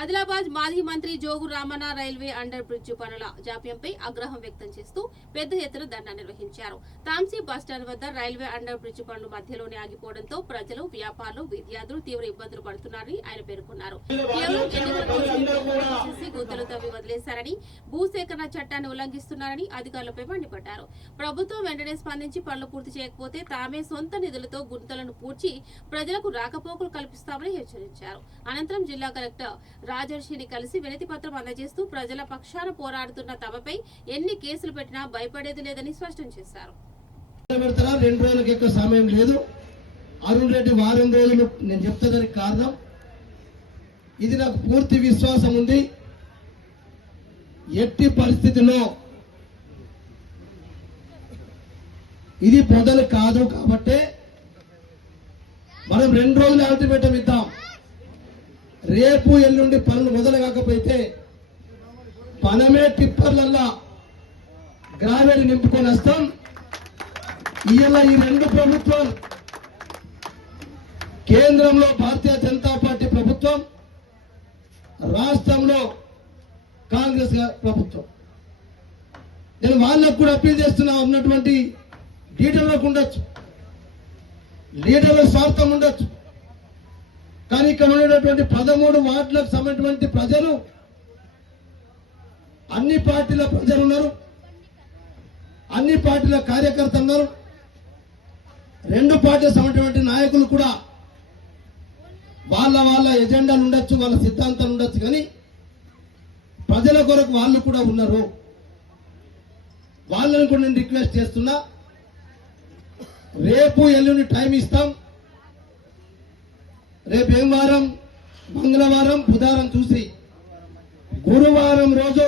ఆదిలాబాద్ మాజీ మంత్రి Jogu Ramanna railway under bridge పనుల జాప్యంపై ఆగ్రహం వ్యక్తం చేస్తూ పెద్ద ఎత్తున ధర్నా నిర్వహించారు. తాంసీ బస్టాండ్ వద్ద రైల్వే అండర్ బ్రిడ్జ్ పనులు మధ్యలోనే ఆగిపోవడంతో ప్రజలు, వ్యాపారులు, విద్యార్థులు తీవ్ర ఇబ్బందులు పడుతున్నారని ఆయన పేర్కొన్నారు. కేవలం ఎన్నికల కోసం గుంతలు తవ్వి వదిలేశారని, భూసేకరణ చట్టాన్ని ఉల్లంఘిస్తున్నారని అధికారులపై మండిపడ్డారు. ప్రభుత్వం వెంటనే స్పందించి పనులు పూర్తి చేయకపోతే తామే సొంత నిధులతో గుంతలను పూడ్చి ప్రజలకు రాకపోకలు కల్పిస్తామని హెచ్చరించారు. అనంతరం జిల్లా కలెక్టర్ రాజర్షిని కలిసి వినతి పత్రం అందజేస్తూ ప్రజల పక్షాన పోరాడుతున్న తమపై ఎన్ని కేసులు పెట్టినా భయపడేది లేదని స్పష్టం చేశారు. 2 రోజులకు ఎక్కువ సమయం లేదు. అరుణ్ రెడ్డి వారం రోజులు నేను చెప్తానికి కారణం ఇది. నాకు పూర్తి విశ్వాసం ఉంది. ఎట్టి పరిస్థితిలో ఇది పొదలు కాదు కాబట్టి మనం 2 రోజులు అల్టిమేటం ఇద్దాం. రేపు ఎల్లుండి పనులు మొదలు కాకపోతే మనమే టిప్పర్లల్లా గ్రావెల్ నింపుకొని వస్తాం. ఇవాళ ఈ 2 ప్రభుత్వం, కేంద్రంలో భారతీయ జనతా పార్టీ ప్రభుత్వం, రాష్ట్రంలో కాంగ్రెస్ ప్రభుత్వం. నేను వాళ్ళకు కూడా అప్పీల్ చేస్తున్నా, ఉన్నటువంటి లీడర్లకు ఉండొచ్చు, లీడర్ల స్వార్థం ఉండొచ్చు, కానీ ఇక్కడ ఉన్నటువంటి 13 వార్డులకు సంబంధించినటువంటి ప్రజలు, అన్ని పార్టీల ప్రజలు ఉన్నారు, అన్ని పార్టీల కార్యకర్తలు ఉన్నారు, 2 పార్టీలకు సంబంధించినటువంటి నాయకులు కూడా వాళ్ళ ఎజెండాలు ఉండొచ్చు, వాళ్ళ సిద్ధాంతాలు ఉండొచ్చు, కానీ ప్రజల కొరకు వాళ్ళు కూడా ఉన్నారు. వాళ్ళని కూడా నేను రిక్వెస్ట్ చేస్తున్నా, రేపు ఎల్లుండి టైం ఇస్తాం. రేపు ఏం వారం? మంగళవారం, బుధవారం చూసి గురువారం రోజు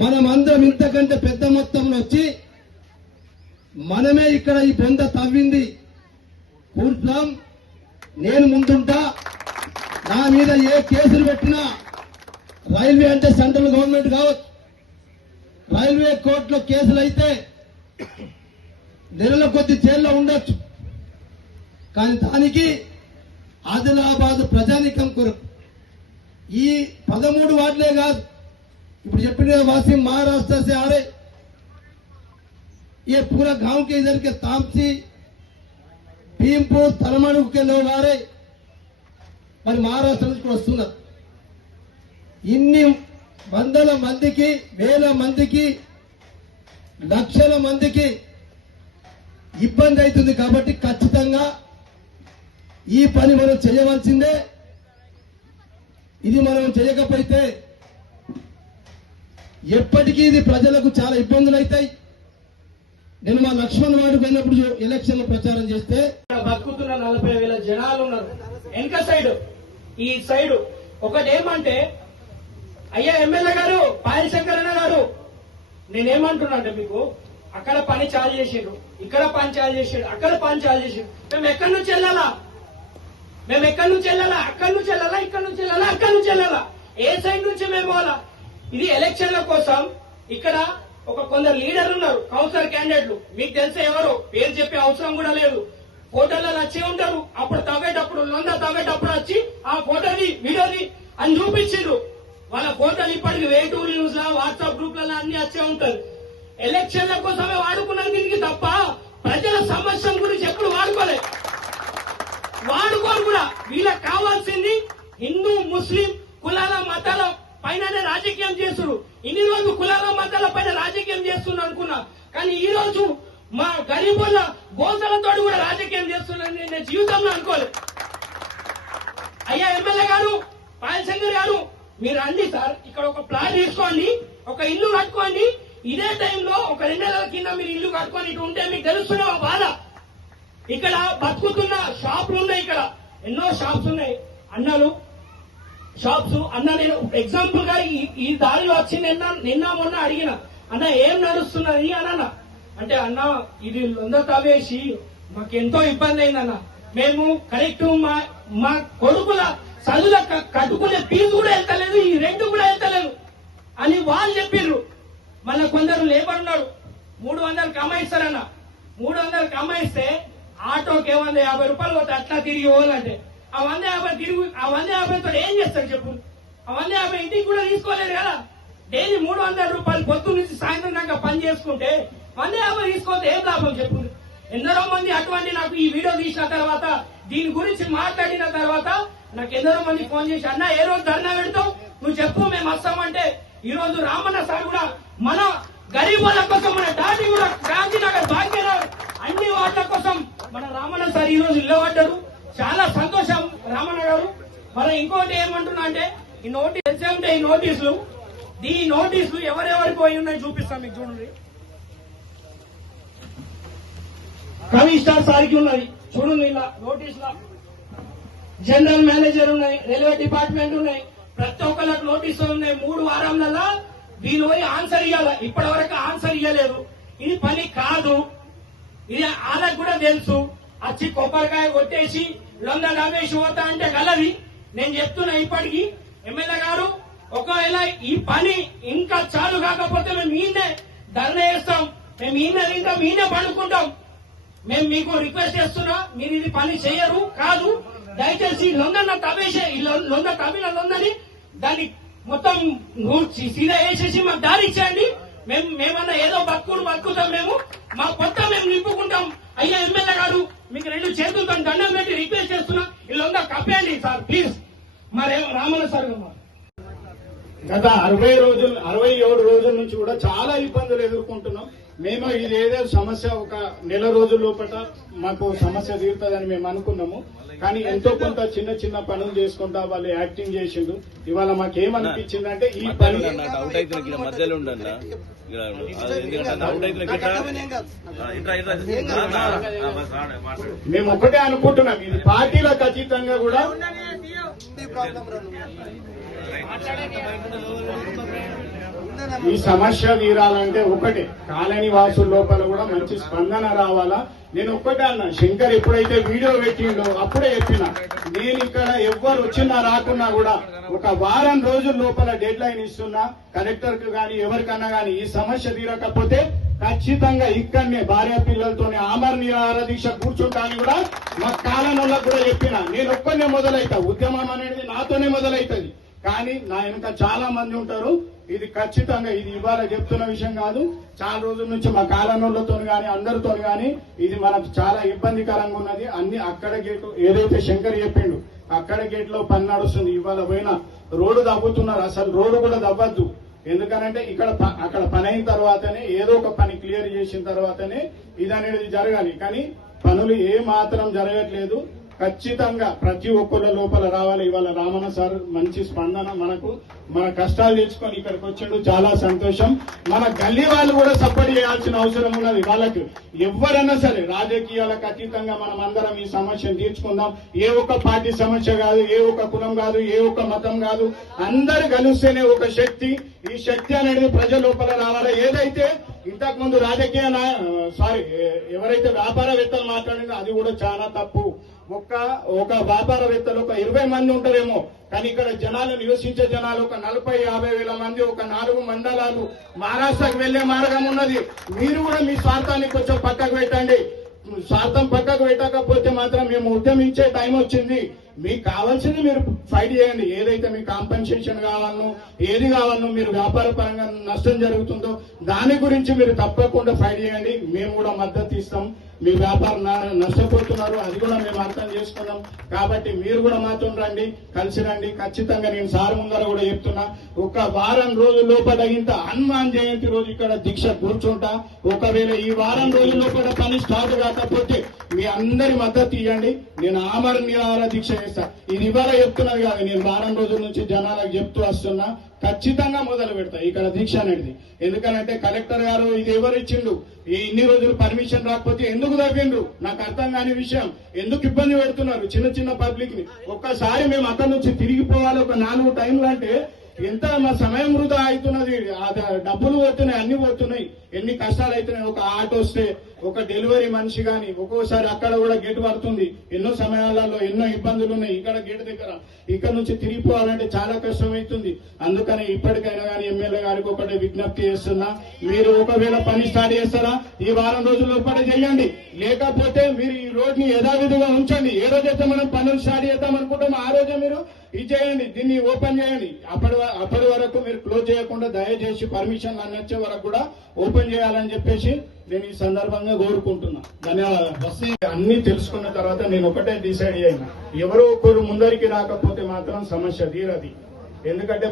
మనమందరం ఇంతకంటే పెద్ద మొత్తంలో వచ్చి మనమే ఇక్కడ ఈ బొంద తవ్వింది కూర్చున్నాం. నేను ముందుంటా. నా మీద ఏ కేసులు పెట్టినా, రైల్వే అంటే సెంట్రల్ గవర్నమెంట్ కావచ్చు, రైల్వే కోర్టులో కేసులు అయితే నెలల కొద్ది జైల్లో ఉండొచ్చు, కానీ దానికి ఆదిలాబాద్ ప్రజానికం కొరకు ఈ 13 वार्डले కాదు, ఇప్పుడు చెప్పిన वासिम महाराष्ट्र से आ रहे, ये पूरा गांव के इधर के तामसी, भीमपुर, तलमणु के लोग आ रहे, మరి మహారాష్ట్ర నుంచి వస్తున్నారు. ఇన్ని వందల మందికి, వేల మందికి, లక్షల మందికి ఇబ్బంది అవుతుంది. కాబట్టి ఖచ్చితంగా ఈ పని మనం చేయవలసిందే. ఇది మనం చేయకపోతే ఎప్పటికీ ఇది ప్రజలకు చాలా ఇబ్బందులు అవుతాయి. నేను మా లక్ష్మణ్ వాడికి వెళ్ళినప్పుడు ఎలక్షన్ ప్రచారం చేస్తే బతుకుతున్న 40,000 జనాలు ఉన్నారు. వెనక సైడ్, ఈ సైడ్ ఒకటేమంటే, అయ్యా ఎమ్మెల్యే గారు, పాయల్ శంకరన్న గారు, నేనేమంటున్నా అంటే, మీకు అక్కడ పని చాలు చేసిండ్రు, ఇక్కడ పని చాలు చేసిండు, అక్కడ పని చాలు చేసిండు. మేము ఎక్కడి నుంచి వెళ్ళాలా? మేము ఎక్కడి నుంచి వెళ్ళాలా? అక్కడి నుంచి వెళ్ళాలా? ఇక్కడ నుంచి వెళ్ళాలా? అక్కడి నుంచి వెళ్ళాలా? ఏ సైడ్ నుంచి మేము పోవాలా? ఇది ఎలక్షన్ల కోసం ఇక్కడ కొందరు లీడర్లు ఉన్నారు, కౌన్సిలర్ క్యాండిడేట్లు. మీకు తెలిసే ఎవరు, పేరు చెప్పే అవసరం కూడా లేదు. ఫోటోలలో వచ్చి ఉంటారు. అప్పుడు తవ్వేటప్పుడు, లొంద తవ్వేటప్పుడు వచ్చి ఆ ఫోటోని, వీడియోని అని చూపించిండ్రు. వాళ్ళ ఫోటోలు ఇప్పటికి వేటూ న్యూస్ లా, వాట్సాప్ గ్రూప్లలో అన్ని వచ్చే ఉంటారు. ఎలక్షన్ల కోసమే వాడుకున్నాం దీనికి తప్ప ప్రజల సమస్యల గురించి ఎప్పుడు వాడుకోలేదు. వాడుకోరు కూడా. వీళ్ళకి కావాల్సింది హిందూ, ముస్లిం, కులాల, మతాల పైననే రాజకీయం చేస్తున్నారు. ఇన్ని రోజు కులాల, మతాల పైన రాజకీయం చేస్తున్నారు అనుకున్నా, కానీ ఈ రోజు మా గరీబుల గోసలతో కూడా రాజకీయం చేస్తున్నారని నేను జీవితంలో అనుకోలేదు. అయ్యా ఎమ్మెల్యే గారు, పాయల్ శంకర్ గారు, మీరు రండి సార్, ఇక్కడ ఒక ప్లాన్ తీసుకోండి, ఒక ఇల్లు కట్టుకోండి. ఇదే టైంలో ఒక 2 నెలల కింద మీరు ఇల్లు కట్టుకొని ఇటు ఉంటే మీకు తెలుస్తున్న బాధ. ఇక్కడ బతుకుతున్న షాపులు ఉన్నాయి, ఇక్కడ ఎన్నో షాప్స్ ఉన్నాయి. అన్నలు షాప్స్ అన్న, నేను ఎగ్జాంపుల్ గా ఈ దారిలో వచ్చి నిన్న మొన్న అడిగిన, అన్న ఏం నడుస్తున్నది అన్న అంటే, అన్న ఇది లొంద తవ్వేసి మాకెంతో ఇబ్బంది అయిందన్న. మేము కరెక్ట్ మా కొడుకుల చదువుల కట్టుకునే ఫీజు కూడా వెళ్తలేదు, ఈ రెంట్ కూడా వెళ్తలేదు అని వాళ్ళు చెప్పిర్రు. మళ్ళా కొందరు లేబర్ ఉన్నారు, 300 కమాయిస్తారన్న. 300 కమాయిస్తే ఆటోకి 150 రూపాయలు పోతే అట్లా తిరిగి పోవాలంటే ఆ 150 తిరిగి, ఆ 150తో ఏం చేస్తారు చెప్పు? అవన్నీ ఆమె ఇంటికి కూడా తీసుకోలేదు కదా. డైలీ 300 రూపాయలు పొద్దు నుంచి సాయంత్రం దాకా పని చేసుకుంటే 150 తీసుకోతే ఏం లాభం చెప్పు. ఎందరో మంది అటువంటి నాకు ఈ వీడియో తీసిన తర్వాత దీని గురించి మాట్లాడిన తర్వాత నాకు ఎందరో మంది ఫోన్ చేసి, అన్న ఏ రోజు ధర్నా పెడతావు నువ్వు చెప్పు మేము వస్తామంటే, ఈ రోజు రామన్న సార్ కూడా మన గరీబుల కోసం, మన కూడా గాంధీనగర్, భాగ్యనగర్ అన్ని వాటిల కోసం మన రామన్న సార్ ఈ రోజు నిలబడ్డారు. చాలా సంతోషం రామన్న గారు. మరి ఇంకోటి ఏమంటున్నా అంటే, ఈ నోటీస్ తెలిసే ఉంటే ఈ నోటీసులు ఎవరెవరికి పోయి ఉన్నాయి చూపిస్తాం మీకు. చూడండి, కమిషనర్ సార్కి ఉన్నది చూడండి, ఇలా నోటీసులా జనరల్ మేనేజర్ ఉన్నాయి, రైల్వే డిపార్ట్మెంట్ ఉన్నాయి, ప్రతి ఒక్కరికి నోటీసులు ఉన్నాయి. 3 వారాలలో దీని పోయి ఆన్సర్ ఇవ్వాలి. ఇప్పటి వరకు ఆన్సర్ ఇవ్వలేదు. ఇది పని కాదు, ఇది వాళ్ళకు కూడా తెలుసు. వచ్చి కొబ్బరికాయ కొట్టేసి లొంద రమేష్ పోతా అంటే గలది. నేను చెప్తున్నా ఇప్పటికీ ఎమ్మెల్యే గారు, ఒకవేళ ఈ పని ఇంకా చాలు కాకపోతే మేము ఈయనే ధర్నా చేస్తాం, మేము ఈయన తింటాం, ఈయనే పండుకుంటాం. మేము మీకు రిక్వెస్ట్ చేస్తున్నా, మీరు ఇది పని చేయరు కాదు, దయచేసి లొందన్న తమేసే లొంద తమిళ లొందని దాన్ని మొత్తం సీదా వేసేసి మాకు దారి ఇచ్చేయండి. మేమన్నా ఏదో బతుకుతాం, మా కొత్త మేము నింపుకుంటాం. అయ్యా ఎమ్మెల్యే గారు, మీకు 2 చేతులతో దండం పెట్టి రిక్వెస్ట్ చేస్తున్నా, ఇల్లంతా కప్పేయండి సార్ ప్లీజ్. మరి రామన్న సార్ గత 67 రోజుల నుంచి కూడా చాలా ఇబ్బందులు ఎదుర్కొంటున్నాం. మేము ఇది ఏదో సమస్య ఒక నెల రోజుల లోపల మాకు సమస్య తీరుతుందని మేము అనుకున్నాము. కానీ ఎంతో కొంత చిన్న చిన్న పనులు చేసుకుంటా వాళ్ళు యాక్టింగ్ చేసిండు. ఇవాళ మాకేమనిపించిందంటే ఈ పని మధ్యలో మేము ఒకటే అనుకుంటున్నాం, ఇది పార్టీలకు అతీతంగా కూడా ఈ సమస్య తీరాలంటే ఒకటే, కాలనీ వాసుల లోపల కూడా మంచి స్పందన రావాలా. నేను ఒక్కటే అన్నా, శంకర్ ఎప్పుడైతే వీడియో పెట్టిండో అప్పుడే చెప్పిన, నేను ఇక్కడ ఎవ్వరు వచ్చినా రాకున్నా కూడా ఒక వారం రోజుల లోపల డెడ్ లైన్ ఇస్తున్నా కలెక్టర్ కు గాని ఎవరికన్నా గాని. ఈ సమస్య తీరకపోతే ఖచ్చితంగా ఇక్కడనే భార్య పిల్లలతోనే ఆమర నిరాహార దీక్ష కూర్చుంటానని కూడా మా కాలనోళ్ళకు కూడా చెప్పిన. నేను ఒక్కనే మొదలైతా, ఉద్యమం అనేది నాతోనే మొదలైతుంది. కానీ నా వెనుక చాలా మంది ఉంటారు. ఇది ఖచ్చితంగా ఇది ఇవాళ చెప్తున్న విషయం కాదు, చాలా రోజుల నుంచి మా కాలనోళ్లతో గాని అందరితో గాని ఇది మనకు చాలా ఇబ్బందికరంగా ఉన్నది. అన్ని అక్కడ గేటు ఏదైతే శంకర్ చెప్పిండు అక్కడ గేట్ లో పని నడుస్తుంది. ఇవాళ పోయిన రోడ్డు దవ్వుతున్నారు, అసలు రోడ్డు కూడా దవ్వద్దు. ఎందుకనంటే అక్కడ పని అయిన తర్వాతనే ఏదో ఒక పని క్లియర్ చేసిన తర్వాతనే ఇది అనేది జరగాలి. కానీ పనులు ఏ మాత్రం జరగట్లేదు. ఖచ్చితంగా ప్రతి ఒక్కళ్ళ లోపల రావాలి. ఇవాళ రామన్న సార్ మంచి స్పందన, మన కష్టాలు తెచ్చుకొని ఇక్కడికి వచ్చాడు, చాలా సంతోషం. మన గల్లీ వాళ్ళు కూడా సపోర్ట్ చేయాల్సిన అవసరం ఉన్నది. వాళ్ళకి ఎవరన్నా సరే రాజకీయాలకు అతీతంగా మనం అందరం ఈ సమస్యను తీర్చుకుందాం. ఏ ఒక్క పార్టీ సమస్య కాదు, ఏ ఒక్క కులం కాదు, ఏ ఒక్క మతం కాదు, అందరు కలిస్తేనే ఒక శక్తి. ఈ శక్తి అనేది ప్రజల లోపల రావాలి. ఏదైతే ఇంతకు ముందు ఎవరైతే వ్యాపారవేత్తలు మాట్లాడిందో అది కూడా చాలా తప్పు. ఒక వ్యాపారవేత్తలు ఒక 20 మంది ఉంటారేమో, కానీ ఇక్కడ జనాలు నివసించే జనాలు ఒక 40-50 వేల మంది, ఒక 4 మండలాలు, మహారాష్ట్రకు వెళ్లే మార్గం ఉన్నది. మీరు కూడా మీ స్వార్థాన్ని కొంచెం పక్కకు పెట్టండి. స్వార్థం పక్కకు పెట్టకపోతే మాత్రం మేము ఉద్యమించే టైం వచ్చింది. మీకు కావాల్సింది మీరు ఫైట్ చేయండి. ఏదైతే మీకు కాంపెన్సేషన్ కావాలనో ఏది కావాలనో, మీరు వ్యాపార పరంగా నష్టం జరుగుతుందో దాని గురించి మీరు తప్పకుండా ఫైట్ చేయండి. మేము కూడా మద్దతు ఇస్తాం. మీ వ్యాపారం నష్టపోతున్నారు, అది కూడా మేము అర్థం చేసుకున్నాం. కాబట్టి మీరు కూడా మాతో రండి, కలిసి రండి. ఖచ్చితంగా నేను సార్ ముందర కూడా చెప్తున్నా, ఒక వారం రోజుల లోపల ఇంత హనుమాన్ జయంతి రోజు ఇక్కడ దీక్ష కూర్చుంటా. ఒకవేళ ఈ వారం రోజుల లోపల పని స్టార్ట్ కాకపోతే మీ అందరి మద్దతు ఇవ్వండి, నేను ఆమర నిరాహార దీక్ష చేస్తా. ఇది ఇవాళ చెప్తున్నది కాదు, నేను వారం రోజుల నుంచి జనాలకు చెప్తూ వస్తున్నా. ఖచ్చితంగా మొదలు పెడతా ఇక్కడ దీక్ష అనేది. ఎందుకనంటే కలెక్టర్ గారు ఇది ఎవరు ఇచ్చిండు, ఇన్ని రోజులు పర్మిషన్ రాకపోతే ఎందుకు తగ్గిండ్రు నాకు అర్థం కాని విషయం. ఎందుకు ఇబ్బంది పెడుతున్నారు చిన్న చిన్న పబ్లిక్ ని? ఒక్కసారి మేము అక్కడి నుంచి తిరిగిపోవాలి ఒక 4 టైంలు అంటే ఎంత మా సమయం వృధా అవుతున్నది, డబ్బులు పోతున్నాయి, అన్ని పోతున్నాయి, ఎన్ని కష్టాలు అవుతున్నాయి. ఒక ఆటో వస్తే ఒక డెలివరీ మనిషి గాని ఒక్కోసారి అక్కడ కూడా గేటు పడుతుంది, ఎన్నో సమయాలలో ఎన్నో ఇబ్బందులు ఉన్నాయి. ఇక్కడ గేటు దగ్గర ఇక్కడ నుంచి తిరిగిపోవాలంటే చాలా కష్టం అవుతుంది. అందుకని ఇప్పటికైనా కానీ ఎమ్మెల్యే గారికి ఒకటే విజ్ఞప్తి చేస్తున్నా, మీరు ఒకవేళ పని స్టార్ట్ చేస్తారా ఈ వారం రోజుల్లో ఒకటే చేయండి, లేకపోతే మీరు ఈ రోడ్ ని యథావిధిగా ఉంచండి. ఏ రోజైతే మనం పనులు స్టార్ట్ చేద్దాం అనుకుంటామో ఆ రోజే మీరు ఇది చేయండి, దీన్ని ఓపెన్ చేయండి. అప్పటి వరకు మీరు క్లోజ్ చేయకుండా దయచేసి పర్మిషన్ వచ్చే వరకు కూడా ఓపెన్ చేయాలని చెప్పేసి నేను ఈ సందర్భంగా కోరుకుంటున్నా. ధన్యవాదాలు. అన్ని తెలుసుకున్న తర్వాత నేను ఒకటే డిసైడ్ అయినా, ఎవరో ఒకరు ముందరికి రాకపోతే మాత్రం సమస్య తీరది. ఎందుకంటే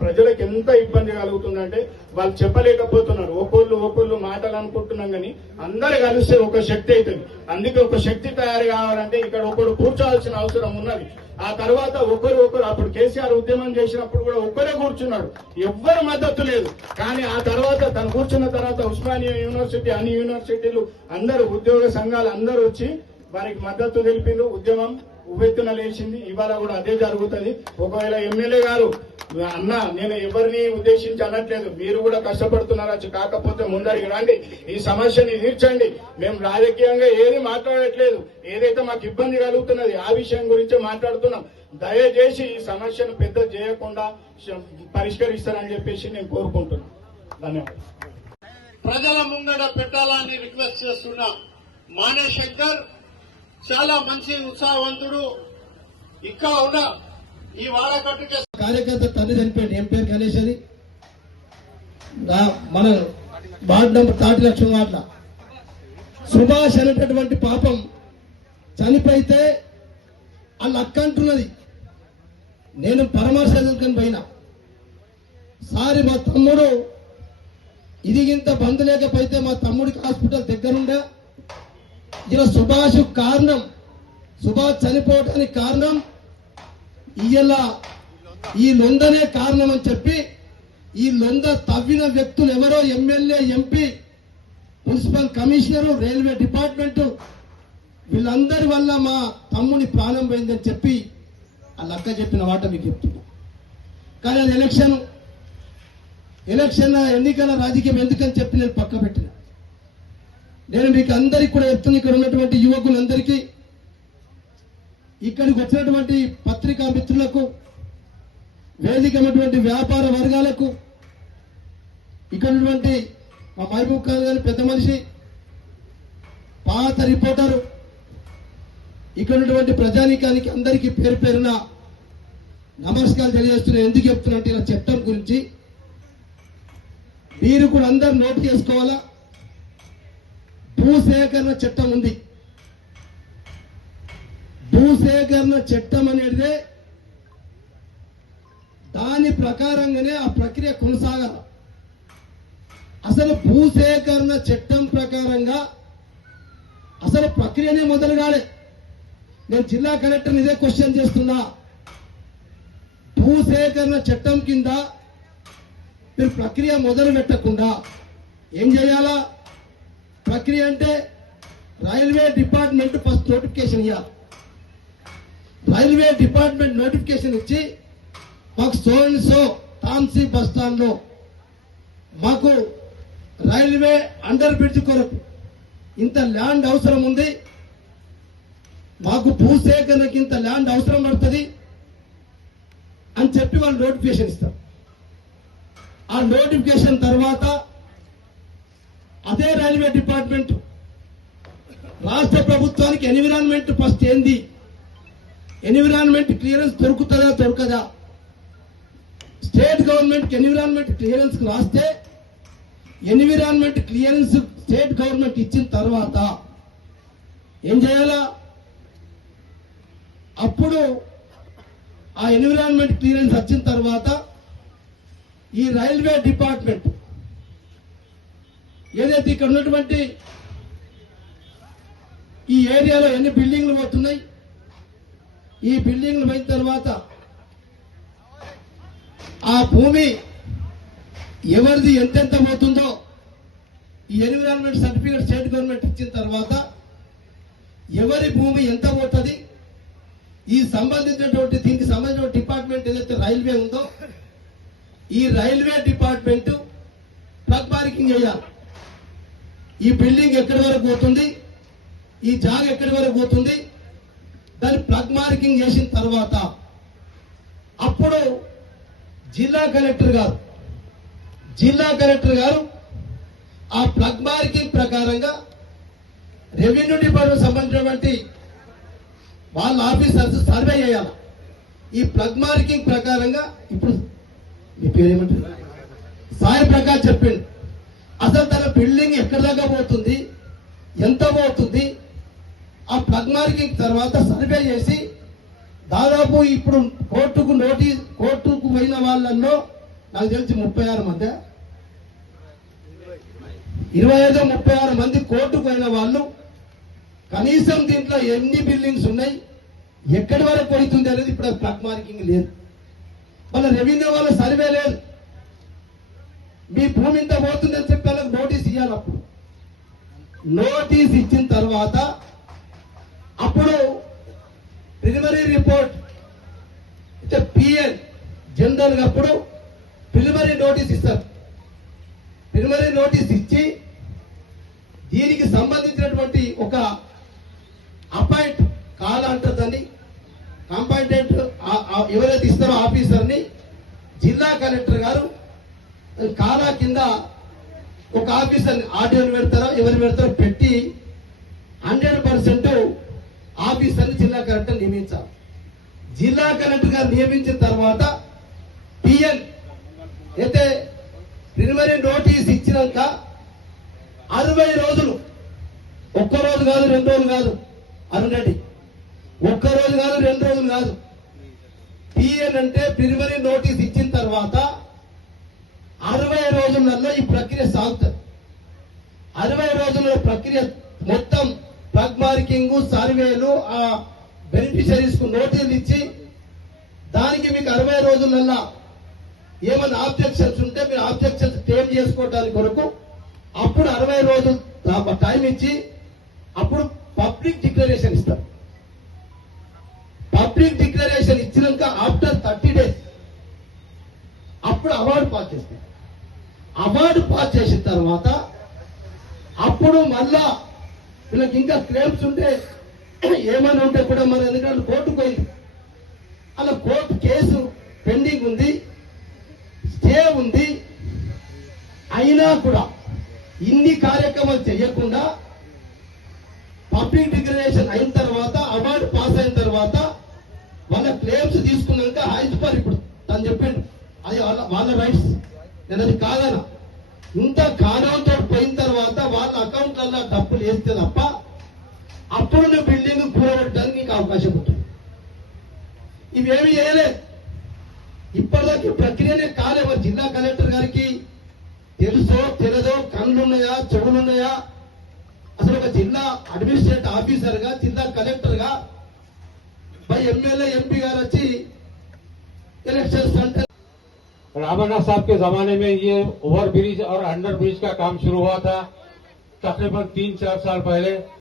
ప్రజలకు ఎంత ఇబ్బంది కలుగుతుందంటే వాళ్ళు చెప్పలేకపోతున్నారు. ఒకళ్ళు మాటలు అనుకుంటున్నాం కానీ అందరు కలిస్తే ఒక శక్తి అవుతుంది. అందుకే ఒక శక్తి తయారు కావాలంటే ఇక్కడ ఒకరు కూర్చోవాల్సిన అవసరం ఉన్నది. ఆ తర్వాత ఒకరు అప్పుడు కేసీఆర్ ఉద్యమం చేసినప్పుడు కూడా ఒక్కరే కూర్చున్నాడు, ఎవ్వరు మద్దతు లేదు. కానీ ఆ తర్వాత తను కూర్చున్న తర్వాత ఉస్మానియా యూనివర్సిటీ, అన్ని యూనివర్సిటీలు అందరూ ఉద్యోగ సంఘాలు అందరూ వచ్చి వారికి మద్దతు తెలిపిండ్రు. ఉద్యమం ఉవ్వెత్తున లేచింది. ఇవాళ కూడా అదే జరుగుతుంది. ఒకవేళ ఎమ్మెల్యే గారు అన్న, నేను ఎవరిని ఉద్దేశించి అనట్లేదు, మీరు కూడా కష్టపడుతున్నారచ్చు, కాకపోతే ముందరికి రండి, ఈ సమస్యని తీర్చండి. మేము రాజకీయంగా ఏది మాట్లాడట్లేదు, ఏదైతే మాకు ఇబ్బంది కలుగుతున్నది ఆ విషయం గురించి మాట్లాడుతున్నాం. దయచేసి ఈ సమస్యను పెద్ద చేయకుండా పరిష్కరిస్తారని చెప్పేసి నేను కోరుకుంటున్నాను. ధన్యవాదాలు. ప్రజల ముంగడ పెట్టాలని రిక్వెస్ట్ చేస్తున్నా. మానేశంకర్ చాలా మంచి ఉత్సాహవంతుడు. ఇంకా ఉన్న ఈ వాడకట్టుకే కార్యకర్త తండ్రి చనిపోయాడు, ఏం పేరు గణేష్ అని, మన వార్డు నంబర్ 30 లక్షల వాట్ల సుభాష్ అనేటటువంటి పాపం చనిపోయితే వాళ్ళ అక్క అంటున్నది, నేను పరమాశంకర్ పోయినా సారి మా తమ్ముడు ఇదిగింత బంధు లేకపోతే మా తమ్ముడికి హాస్పిటల్ దగ్గరుండే, ఇలా సుభాష్ కారణం, సుభాష్ చనిపోవడానికి కారణం ఇలా ఈ లొందనే కారణం అని చెప్పి ఈ లొంద తవ్విన వ్యక్తులు ఎవరో MLA, MP, municipal commissioner, railway department వీళ్ళందరి వల్ల మా తమ్ముని ప్రాణం పోయిందని చెప్పి ఆ లక్క చెప్పిన మాట మీకు చెప్తున్నా. కానీ అది ఎలక్షన్ ఎన్నికల రాజకీయం ఎందుకని చెప్పి నేను పక్క పెట్టిన. నేను మీకు అందరికీ కూడా చెప్తున్నా, ఇక్కడ ఉన్నటువంటి యువకులందరికీ, ఇక్కడికి వచ్చినటువంటి పత్రికా మిత్రులకు, వేదిక ఉన్నటువంటి వ్యాపార వర్గాలకు, ఇక్కడ ఉన్నటువంటి మా మహబూబ్ ఖాన్ గారి పెద్ద మనిషి, పాత రిపోర్టరు, ఇక్కడ ఉన్నటువంటి ప్రజానీకానికి అందరికీ పేరు పేరున నమస్కారాలు తెలియజేస్తున్నా. ఎందుకు చెప్తున్నట్టు ఇలా చట్టం గురించి మీరు కూడా అందరూ నోట్ చేసుకోవాలా. భూసేకరణ చట్టం ఉంది. భూసేకరణ చట్టం అనేది దాని ప్రకారంగానే ఆ ప్రక్రియ కొనసాగాల. అసలు భూసేకరణ చట్టం ప్రకారంగా అసలు ప్రక్రియనే మొదలు కాలే. నేను జిల్లా కలెక్టర్ ఇదే క్వశ్చన్ చేస్తున్నా. భూసేకరణ చట్టం కింద మీరు ప్రక్రియ మొదలు పెట్టకుండా ఏం చేయాలా? ప్రక్రియ అంటే రైల్వే డిపార్ట్మెంట్ ఫస్ట్ నోటిఫికేషన్ ఇవ్వాలి. రైల్వే డిపార్ట్మెంట్ నోటిఫికేషన్ ఇచ్చి మాకు సో తాంసీ బస్ స్టాండ్ లో మాకు రైల్వే అండర్ బ్రిడ్జ్ కొరకు ఇంత ల్యాండ్ అవసరం ఉంది, మాకు భూసేకరణకి ఇంత ల్యాండ్ అవసరం పడుతుంది అని చెప్పి వాళ్ళు నోటిఫికేషన్ ఇస్తారు. ఆ నోటిఫికేషన్ తర్వాత అదే రైల్వే డిపార్ట్మెంట్ రాష్ట్ర ప్రభుత్వానికి ఎన్విరాన్మెంట్ ఫస్ట్ ఏంది, ఎన్విరాన్మెంట్ క్లియరెన్స్ దొరుకుతుందా దొరకదా, స్టేట్ గవర్నమెంట్ ఎన్విరాన్మెంట్ క్లియరెన్స్ రాస్తే ఎన్విరాన్మెంట్ క్లియరెన్స్ స్టేట్ గవర్నమెంట్ ఇచ్చిన తర్వాత ఏం చేయాలా? అప్పుడు ఆ ఎన్విరాన్మెంట్ క్లియరెన్స్ వచ్చిన తర్వాత ఈ రైల్వే డిపార్ట్మెంట్ ఏదైతే ఇక్కడ ఉన్నటువంటి ఈ ఏరియాలో ఎన్ని బిల్డింగ్లు పోతున్నాయి, ఈ బిల్డింగ్లు పోయిన తర్వాత ఆ భూమి ఎవరిది ఎంతెంత పోతుందో ఈ ఎన్విరాన్మెంట్ సర్టిఫికేట్ స్టేట్ గవర్నమెంట్ ఇచ్చిన తర్వాత ఎవరి భూమి ఎంత పోతుంది, ఈ సంబంధించినటువంటి దీనికి సంబంధించిన డిపార్ట్మెంట్ ఏదైతే రైల్వే ఉందో ఈ రైల్వే డిపార్ట్మెంట్ ట్రక్ పార్కింగ్ చేయాలి. ఈ బిల్డింగ్ ఎక్కడి వరకు పోతుంది, ఈ జాగ ఎక్కడి వరకు పోతుంది, దాన్ని ప్లగ్ మార్కింగ్ చేసిన తర్వాత అప్పుడు జిల్లా కలెక్టర్ గారు ఆ ప్లగ్ మార్కింగ్ ప్రకారంగా రెవెన్యూ డిపార్ట్మెంట్ సంబంధించినటువంటి వాళ్ళ ఆఫీసర్స్ సర్వే చేయాలి. ఈ ప్లగ్ మార్కింగ్ ప్రకారంగా ఇప్పుడు మీ పేరేమంటారు సాయి ప్రకాష్ చెప్పిండు అసలు తన బిల్డింగ్ ఎక్కడి దాకా పోతుంది, ఎంత పోతుంది, ఆ ప్లగ్ మార్కింగ్ తర్వాత సర్వే చేసి దాదాపు ఇప్పుడు కోర్టుకు పోయిన వాళ్ళల్లో నాకు తెలిసి 36 మంది 25-36 మంది కోర్టుకు పోయిన వాళ్ళు కనీసం దీంట్లో ఎన్ని బిల్డింగ్స్ ఉన్నాయి, ఎక్కడి వరకు పోతుంది అనేది ఇప్పుడు ప్లగ్ మార్కింగ్ లేదు. వాళ్ళ రెవెన్యూ వాళ్ళ సర్వే లేదు. మీ భూమి ఇంత పోతుందని చెప్పి వాళ్ళకి నోటీస్ ఇవ్వాలి. అప్పుడు నోటీస్ ఇచ్చిన తర్వాత అప్పుడు ప్రిలిమినరీ రిపోర్ట్ పిఎన్ జనరల్ గా అప్పుడు ప్రిలిమినరీ నోటీస్ ఇస్తారు. ప్రిలిమినరీ నోటీస్ ఇచ్చి దీనికి సంబంధించినటువంటి ఒక అపాయింట్ కాల్ అంటుందని కంపాయింటెంట్ ఎవరైతే ఇస్తారో ఆఫీసర్ని జిల్లా కలెక్టర్ గారు కాలా కింద ఒక ఆఫీసర్ని ఆర్డీఓని పెడతారో ఎవరు పెడతారో పెట్టి 100% ఆఫీసర్ని జిల్లా కలెక్టర్ నియమించాలి. జిల్లా కలెక్టర్ గారు నియమించిన తర్వాత పిఎన్ అయితే ప్రిలిమినరీ నోటీస్ ఇచ్చినాక 60 రోజులు, ఒక్క రోజు కాదు 2 రోజులు కాదు అరుణ్ రెడ్డి, ఒక్క రోజు కాదు 2 రోజులు కాదు. పిఎన్ అంటే ప్రిలిమినరీ నోటీస్ ఇచ్చిన తర్వాత 60 రోజులలో ఈ ప్రక్రియ సాగుతుంది. 60 రోజుల ప్రక్రియ మొత్తం ప్లగ్ మార్కింగ్, సర్వేలు, ఆ బెనిఫిషరీస్ కు నోటీసులు ఇచ్చి దానికి మీకు 60 రోజులలో ఏమైనా ఆబ్జెక్షన్స్ ఉంటే మీరు ఆబ్జెక్షన్స్ క్లెయిమ్ చేసుకోవడానికి కొరకు అప్పుడు 60 రోజులు టైం ఇచ్చి అప్పుడు పబ్లిక్ డిక్లరేషన్ ఇస్తారు. పబ్లిక్ డిక్లరేషన్ ఇచ్చినాక ఆఫ్టర్ 30 days అప్పుడు అవార్డు పాస్ చేస్తారు. అవార్డు పాస్ చేసిన తర్వాత అప్పుడు మళ్ళా వీళ్ళకి ఇంకా క్లెయిమ్స్ ఉంటే ఏమైనా ఉంటే కూడా మన ఎందుకంటే కోర్టుకు పోయింది, అలా కోర్టు కేసు పెండింగ్ ఉంది, స్టే ఉంది. అయినా కూడా ఇన్ని కార్యక్రమాలు చేయకుండా పబ్లిక్ డిక్లరేషన్ అయిన తర్వాత అవార్డు పాస్ అయిన తర్వాత వాళ్ళ క్లెయిమ్స్ తీసుకున్నాక హైస్పర్ ఇప్పుడు తను చెప్పిండు అది వాళ్ళ రైట్స్, నేను అది కాదనా. ఇంత కారణంతో పోయిన తర్వాత వాళ్ళ అకౌంట్లలో డబ్బులు వేస్తే తప్ప అప్పుడు నువ్వు బిల్డింగ్ కూడబెట్టడానికి నీకు అవకాశం ఉంటుంది. ఇవేమి చేయలేదు. ఇప్పటిదాకా ప్రక్రియనే కాలేవా. జిల్లా కలెక్టర్ గారికి తెలుసో తెలియదో, కళ్ళున్నాయా చెవులున్నాయా, అసలు ఒక జిల్లా అడ్మినిస్ట్రేటివ్ ఆఫీసర్ గా జిల్లా కలెక్టర్ గా ఎమ్మెల్యే ఎంపీ గారు వచ్చి इलेक्शन सेंटर रामाना साहब के जमाने में ये ओवर ब्रिज और अंडर ब्रिज का काम शुरू हुआ था तकरीबन 3-4 साल पहले।